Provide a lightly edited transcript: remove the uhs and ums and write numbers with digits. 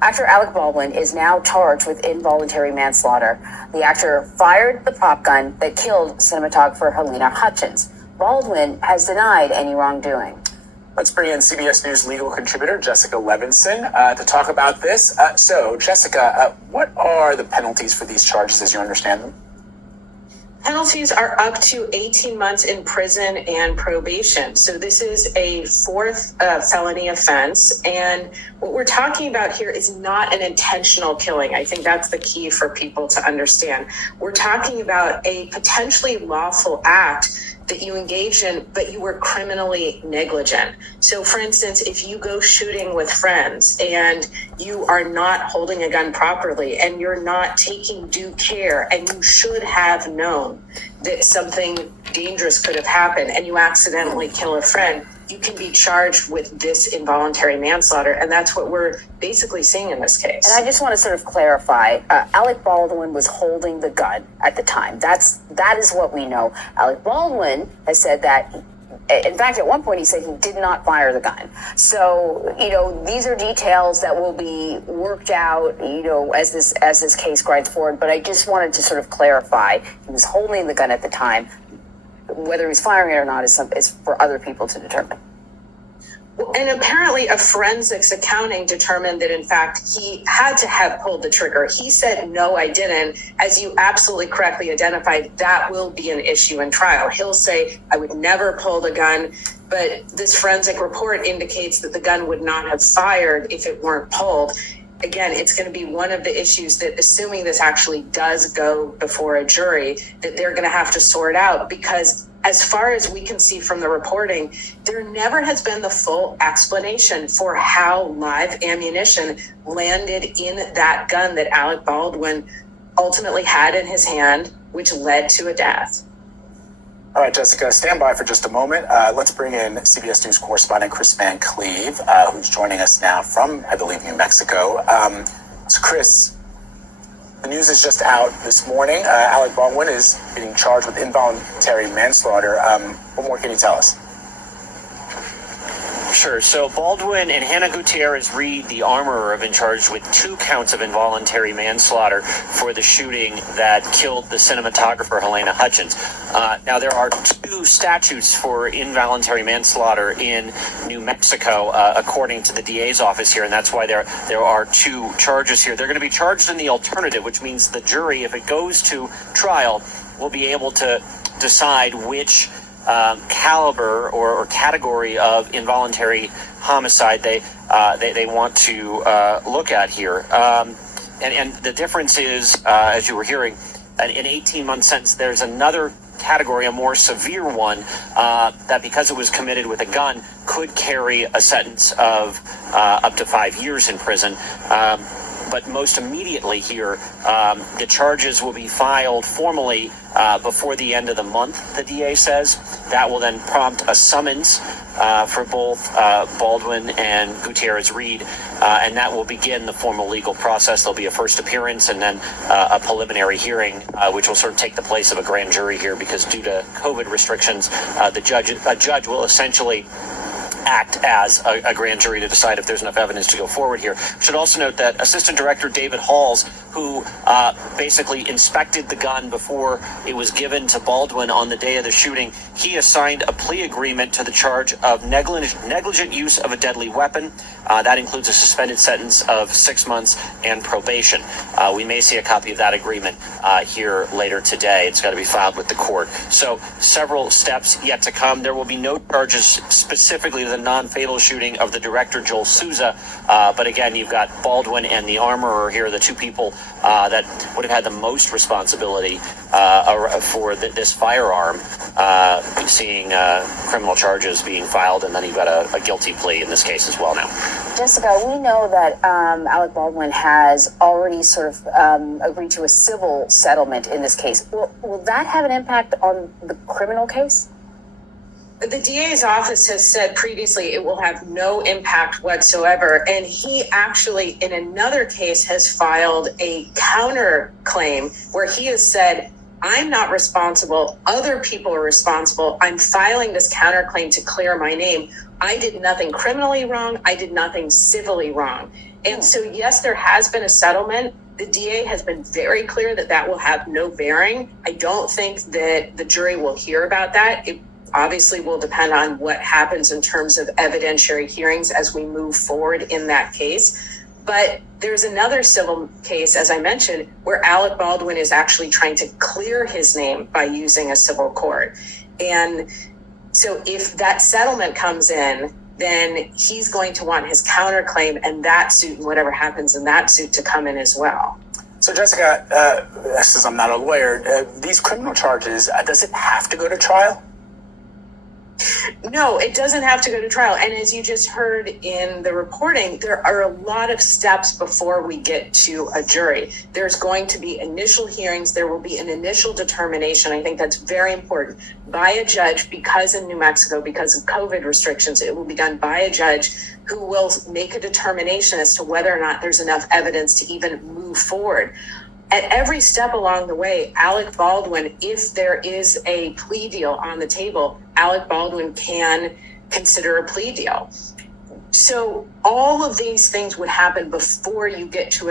Actor Alec Baldwin is now charged with involuntary manslaughter. The actor fired the prop gun that killed cinematographer Helena Hutchins. Baldwin has denied any wrongdoing. Let's bring in CBS News legal contributor Jessica Levinson to talk about this. So, Jessica, what are the penalties for these charges as you understand them? Penalties are up to 18 months in prison and probation. So this is a fourth felony offense. And what we're talking about here is not an intentional killing. I think that's the key for people to understand. We're talking about a potentially lawful act that you engage in, but you were criminally negligent. So for instance, if you go shooting with friends and you are not holding a gun properly and you're not taking due care, and you should have known that something dangerous could have happened, and you accidentally kill a friend, you can be charged with this involuntary manslaughter. And that's what we're basically seeing in this case. And I just want to sort of clarify, Alec Baldwin was holding the gun at the time. That is what we know. Alec Baldwin has said that, in fact, at one point he said he did not fire the gun. So, these are details that will be worked out, as this case grinds forward. But I just wanted to sort of clarify, he was holding the gun at the time. Whether he's firing it or not is for other people to determine. And apparently a forensics accounting determined that, in fact, he had to have pulled the trigger. He said, no, I didn't. As you absolutely correctly identified, that will be an issue in trial. He'll say, I would never pull the gun. But this forensic report indicates that the gun would not have fired if it weren't pulled. Again, it's going to be one of the issues that, assuming this actually does go before a jury, that they're going to have to sort out, because as far as we can see from the reporting, there never has been the full explanation for how live ammunition landed in that gun that Alec Baldwin ultimately had in his hand, which led to a death. All right, Jessica, stand by for just a moment. Let's bring in CBS News correspondent Chris Van Cleve, who's joining us now from, I believe, New Mexico. So, Chris, the news is just out this morning. Alec Baldwin is being charged with involuntary manslaughter. What more can you tell us? Sure. So Baldwin and Hannah Gutierrez Reed, the armorer, have been charged with 2 counts of involuntary manslaughter for the shooting that killed the cinematographer Helena Hutchins. Now, there are 2 statutes for involuntary manslaughter in New Mexico, according to the DA's office here, and that's why there are 2 charges here. They're going to be charged in the alternative, which means the jury, if it goes to trial, will be able to decide which caliber or category of involuntary homicide they want to look at here. And the difference is, as you were hearing, an 18-month sentence. There's another category, a more severe one, that because it was committed with a gun could carry a sentence of up to 5 years in prison. But most immediately here, the charges will be filed formally before the end of the month, the DA says. That will then prompt a summons for both Baldwin and Gutierrez Reed, and that will begin the formal legal process. There'll be a first appearance and then a preliminary hearing, which will sort of take the place of a grand jury here, because due to COVID restrictions, a judge will essentially act as a grand jury to decide if there's enough evidence to go forward here. We should also note that Assistant Director David Halls, who basically inspected the gun before it was given to Baldwin on the day of the shooting, he assigned a plea agreement to the charge of negligent use of a deadly weapon. That includes a suspended sentence of 6 months and probation. We may see a copy of that agreement here later today. It's got to be filed with the court. So several steps yet to come. There will be no charges specifically to the non-fatal shooting of the director, Joel Souza. But again, you've got Baldwin and the armorer here, the 2 people that would have had the most responsibility for this firearm, seeing criminal charges being filed, and then you've got a guilty plea in this case as well now. Jessica, we know that Alec Baldwin has already sort of agreed to a civil settlement in this case. Will that have an impact on the criminal case? The DA's office has said previously it will have no impact whatsoever. And he actually, in another case, has filed a counterclaim where he has said, I'm not responsible. Other people are responsible. I'm filing this counterclaim to clear my name. I did nothing criminally wrong. I did nothing civilly wrong. And so, yes, there has been a settlement. The DA has been very clear that that will have no bearing. I don't think that the jury will hear about that. It obviously will depend on what happens in terms of evidentiary hearings as we move forward in that case. But there's another civil case, as I mentioned, where Alec Baldwin is actually trying to clear his name by using a civil court. And so if that settlement comes in, then he's going to want his counterclaim and that suit and whatever happens in that suit to come in as well. So Jessica, since I'm not a lawyer, these criminal charges, does it have to go to trial? No, it doesn't have to go to trial. And as you just heard in the reporting, there are a lot of steps before we get to a jury. There's going to be initial hearings. There will be an initial determination. I think that's very important by a judge, because in New Mexico, because of COVID restrictions, it will be done by a judge who will make a determination as to whether or not there's enough evidence to even move forward. At every step along the way, Alec Baldwin, if there is a plea deal on the table, Alec Baldwin can consider a plea deal. So all of these things would happen before you get to a